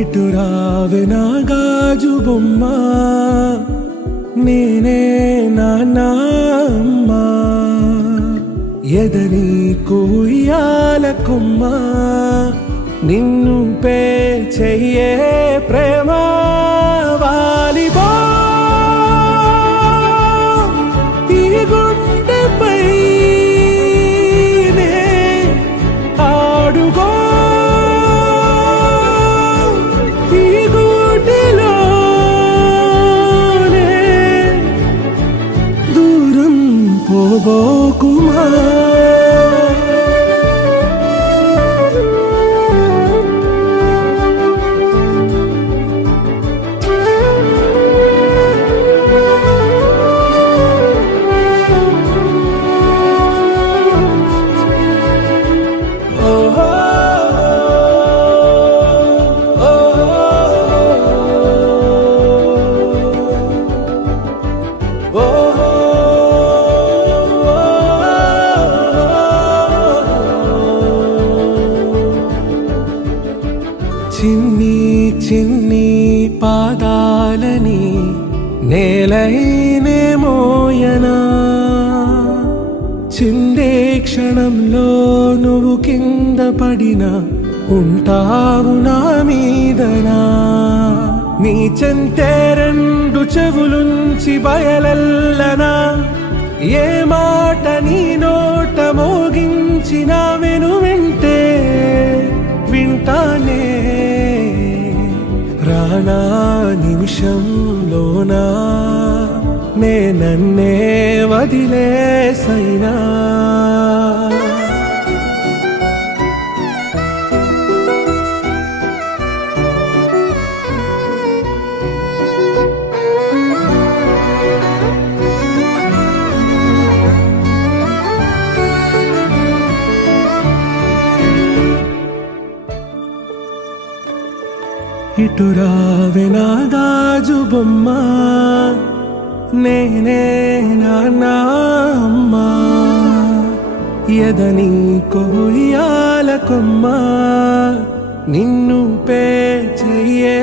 ఇటు రావే నా గాజు బొమ్మ, నేనే నాన్న అమ్మా. ఎదని కూయాల కొమ్మ, నిన్ను పే చెయ్యే ప్రేమ వాలిబో. ఈ గుండెపై నే ఆడుగో, ఈ గూటిలోనే దూరం పోబోకుమా. చిన్ని చిన్ని పాదాలని నేలైనే మోయనా, చిందే క్షణంలో నువ్వు కింద పడినా ఉంటావు నా మీదనా. నీ చెంతే రెండు చెవులుంచి బయలెల్లనా, ఏ మాట నీ నోట మోగించిన వెను వింటే వింటానే. రానా నిమిషంలోనా నే నన్నే వదిలేసైనా. ఇటు రావే నా గాజు బొమ్మ, నేనే నాన్న అమ్మా. ఎదని కొయ్యాల కొమ్మ, నిన్ను పే చెయ్యే